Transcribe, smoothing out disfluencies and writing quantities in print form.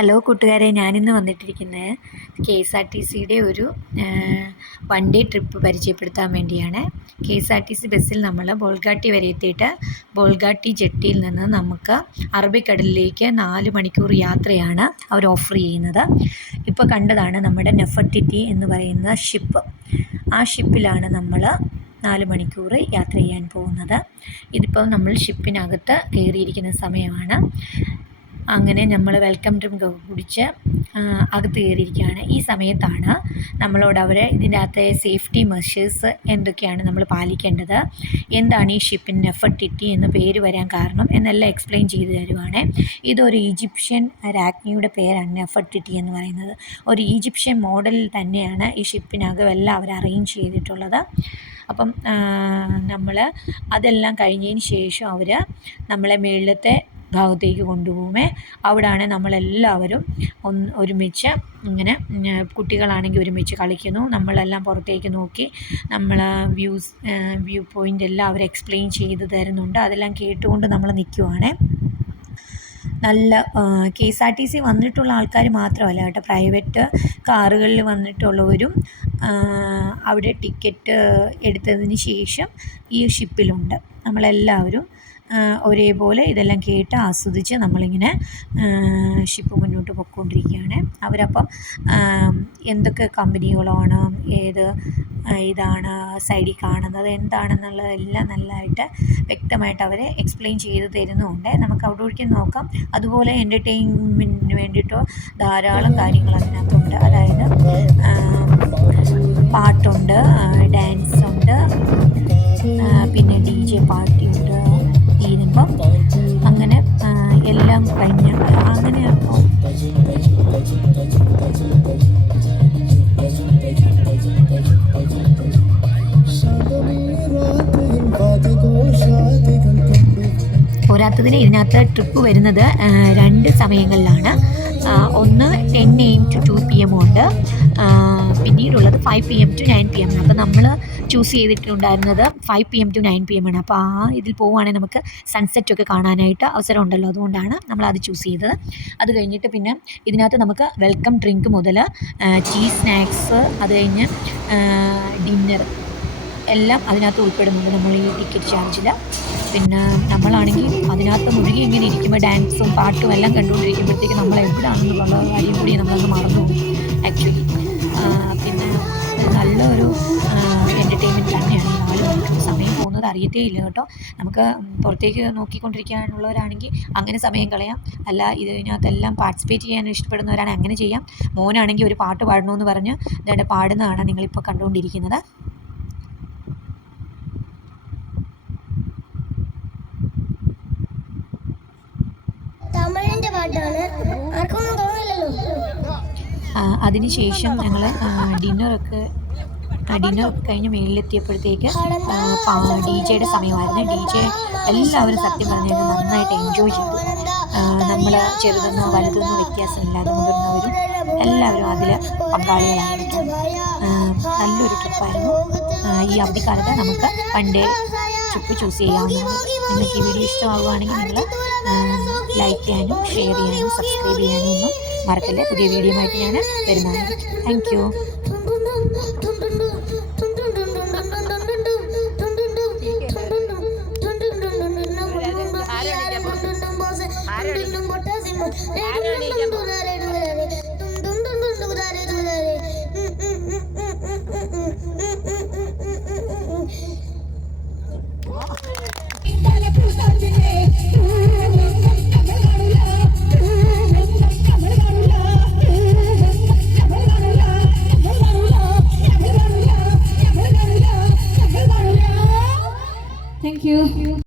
Hello കൂട്ടുകാരെ, ഞാനിന്ന് വന്നിട്ടിരിക്കുന്നത് KSRTCയുടെ ഒരു വൺ ഡേ ട്രിപ്പ് പരിചയപ്പെടുത്താൻ വേണ്ടിയാണ്. KSRTC ബസ്സിൽ നമ്മൾ ബോൾഗാട്ടി വരെ എത്തിയിട്ട് ബോൾഗാട്ടി ജെട്ടിയിൽ നിന്ന് നമുക്ക് അറബിക്കടലിലേക്ക് 4 മണിക്കൂർ യാത്രയാണ് അവർ ഓഫർ ചെയ്യുന്നത്. ഇപ്പോൾ കണ്ടതാണ് നമ്മുടെ നെഫർട്ടിറ്റി എന്ന് പറയുന്ന ഷിപ്പ്. ആ ഷിപ്പിലാണ് നമ്മൾ 4 മണിക്കൂർ യാത്ര ചെയ്യാൻ പോകുന്നത്. ഇതിപ്പോൾ നമ്മൾ ഷിപ്പിനകത്ത് കയറിയിരിക്കുന്ന സമയമാണ്. അങ്ങനെ നമ്മൾ വെൽക്കം ഡ്രിങ്ക് കുടിച്ച് അകത്ത് കയറിയിരിക്കുകയാണ്. ഈ സമയത്താണ് നമ്മളോട് അവർ ഇതിൻ്റെ അകത്തെ സേഫ്റ്റി മെഷേഴ്സ് എന്തൊക്കെയാണ് നമ്മൾ പാലിക്കേണ്ടത്, എന്താണ് ഈ ഷിപ്പിന് നെഫർട്ടിറ്റി എന്ന് പേര് വരാൻ കാരണം എന്നെല്ലാം എക്സ്പ്ലെയിൻ ചെയ്തു തരുവാണ്. ഇതൊരു ഈജിപ്ഷ്യൻ രാജ്ഞിയുടെ പേരാണ് നെഫർട്ടിറ്റി എന്ന് പറയുന്നത്. ഒരു ഈജിപ്ഷ്യൻ മോഡലിൽ തന്നെയാണ് ഈ ഷിപ്പിനകം എല്ലാം അവർ അറേഞ്ച് ചെയ്തിട്ടുള്ളത്. അപ്പം നമ്മൾ അതെല്ലാം കഴിഞ്ഞതിന് ശേഷം അവർ നമ്മളെ മുകളിലത്തെ ഭാഗത്തേക്ക് കൊണ്ടുപോകുമേ. അവിടെയാണ് നമ്മളെല്ലാവരും ഒരുമിച്ച് ഇങ്ങനെ കുട്ടികളാണെങ്കിൽ ഒരുമിച്ച് കളിക്കുന്നു. നമ്മളെല്ലാം പുറത്തേക്ക് നോക്കി നമ്മൾ വ്യൂ പോയിൻ്റ് എല്ലാം അവർ എക്സ്പ്ലെയിൻ ചെയ്ത് തരുന്നുണ്ട്. അതെല്ലാം കേട്ടുകൊണ്ട് നമ്മൾ നിൽക്കുവാണ്. നല്ല KSRTC വന്നിട്ടുള്ള ആൾക്കാർ മാത്രമല്ല കേട്ടോ, പ്രൈവറ്റ് കാറുകളിൽ വന്നിട്ടുള്ളവരും അവിടെ ടിക്കറ്റ് എടുത്തതിന് ശേഷം ഈ ഷിപ്പിലുണ്ട്. നമ്മളെല്ലാവരും ഒരേപോലെ ഇതെല്ലാം കേട്ട് ആസ്വദിച്ച് നമ്മളിങ്ങനെ ഷിപ്പ് മുന്നോട്ട് പോയിക്കൊണ്ടിരിക്കുകയാണ്. അവരപ്പം എന്തൊക്കെ കമ്പനികളാണ്, ഏത് ഇതാണ് സൈഡിൽ കാണുന്നത്, എന്താണെന്നുള്ളതെല്ലാം നല്ലതായിട്ട് വ്യക്തമായിട്ട് അവർ എക്സ്പ്ലെയിൻ ചെയ്ത് തരുന്നുമുണ്ട്. നമുക്ക് അവിടേക്ക് നോക്കാം. അതുപോലെ എൻ്റർടൈൻമെൻറ്റിന് വേണ്ടിയിട്ടോ ധാരാളം കാര്യങ്ങൾ അതിനകത്തുണ്ട്. അതായത് പാട്ടുണ്ട്, ഡാൻസുണ്ട്, പിന്നെ DJ പാർട്ടിയുണ്ട്. തീരുമ്പം അങ്ങനെ എല്ലാം കഴിഞ്ഞ് അങ്ങനെ പോരാത്തതിന് ഇതിനകത്ത് ട്രിപ്പ് വരുന്നത് 2 സമയങ്ങളിലാണ്. ഒന്ന് 10 AM to 2 PM ഉണ്ട്, പിന്നീടുള്ളത് 5 PM to 9 PM. അപ്പോൾ നമ്മൾ ചൂസ് ചെയ്തിട്ടുണ്ടായിരുന്നത് 5 PM to 9 PM ആണ്. അപ്പോൾ ഇതിൽ പോവുകയാണെങ്കിൽ നമുക്ക് സൺസെറ്റൊക്കെ കാണാനായിട്ട് അവസരം ഉണ്ടല്ലോ, അതുകൊണ്ടാണ് നമ്മളത് ചൂസ് ചെയ്തത്. അത് കഴിഞ്ഞിട്ട് പിന്നെ ഇതിനകത്ത് നമുക്ക് വെൽക്കം ഡ്രിങ്ക് മുതൽ ടീ, സ്നാക്സ്, അത് കഴിഞ്ഞ് ഡിന്നർ എല്ലാം അതിനകത്ത് ഉൾപ്പെടുന്നുണ്ട് നമ്മൾ ഈ ടിക്കറ്റ് ചാർജിൽ. പിന്നെ നമ്മളാണെങ്കിൽ അതിനകത്ത് മുഴുകി ഇങ്ങനെ ഇരിക്കുമ്പോൾ ഡാൻസും പാട്ടും എല്ലാം കണ്ടുകൊണ്ടിരിക്കുമ്പോഴത്തേക്ക് നമ്മൾ എവിടെയാണെന്നുള്ള കാര്യം കൂടി നമ്മളൊന്ന് മറന്നു പോകും ആക്ച്വലി. പിന്നെ നല്ലൊരു എൻ്റർടൈൻമെൻറ്റ് തന്നെയാണ്. 4 മണിക്കൂർ സമയം പോകുന്നത് അറിയത്തേ ഇല്ല കേട്ടോ. നമുക്ക് പുറത്തേക്ക് നോക്കിക്കൊണ്ടിരിക്കാനുള്ളവരാണെങ്കിൽ അങ്ങനെ സമയം കളയാം. അല്ല ഇതിനകത്തെല്ലാം പാർട്ടിസിപ്പേറ്റ് ചെയ്യാൻ ഇഷ്ടപ്പെടുന്നവരാണെങ്കിൽ അങ്ങനെ ചെയ്യാം. മോനാണെങ്കിൽ ഒരു പാട്ട് പാടണമെന്ന് പറഞ്ഞ് ഇതായിട്ട് പാടുന്നതാണ് നിങ്ങളിപ്പോൾ കണ്ടുകൊണ്ടിരിക്കുന്നത്. അതിനുശേഷം ഞങ്ങൾ ഡിന്നറൊക്കെ കഴിഞ്ഞ് മേളിലെത്തിയപ്പോഴത്തേക്ക് DJയുടെ സമയമായിരുന്നു. DJ എല്ലാവരും സത്യം പറഞ്ഞു നന്നായിട്ട് എൻജോയ് ചെയ്തു. നമ്മൾ ചെറുതെന്നോ വലുതെന്നോ വ്യത്യാസമില്ലാതെ മുതിർന്നവരും എല്ലാവരും അതിൽ പങ്കാളികളായിരുന്നു. നല്ലൊരു ട്രിപ്പായിരുന്നു. ഈ അവധിക്കാലത്ത് നമുക്ക് വൺ ഡേ ട്രിപ്പ് ചൂസ് ചെയ്യാവുന്നതാണ്. നിങ്ങൾക്ക് ഈ വീഡിയോ ഇഷ്ടമാവുകയാണെങ്കിൽ നിങ്ങൾ ലൈക്ക് ചെയ്യാനും ഷെയർ ചെയ്യാനും സബ്സ്ക്രൈബ് ചെയ്യാനും ഒന്നും മറക്കല്ലേ. പുതിയ വീഡിയോ ആയിട്ട് ഞാൻ വരുന്നതായിരിക്കും. Thank you. Ready?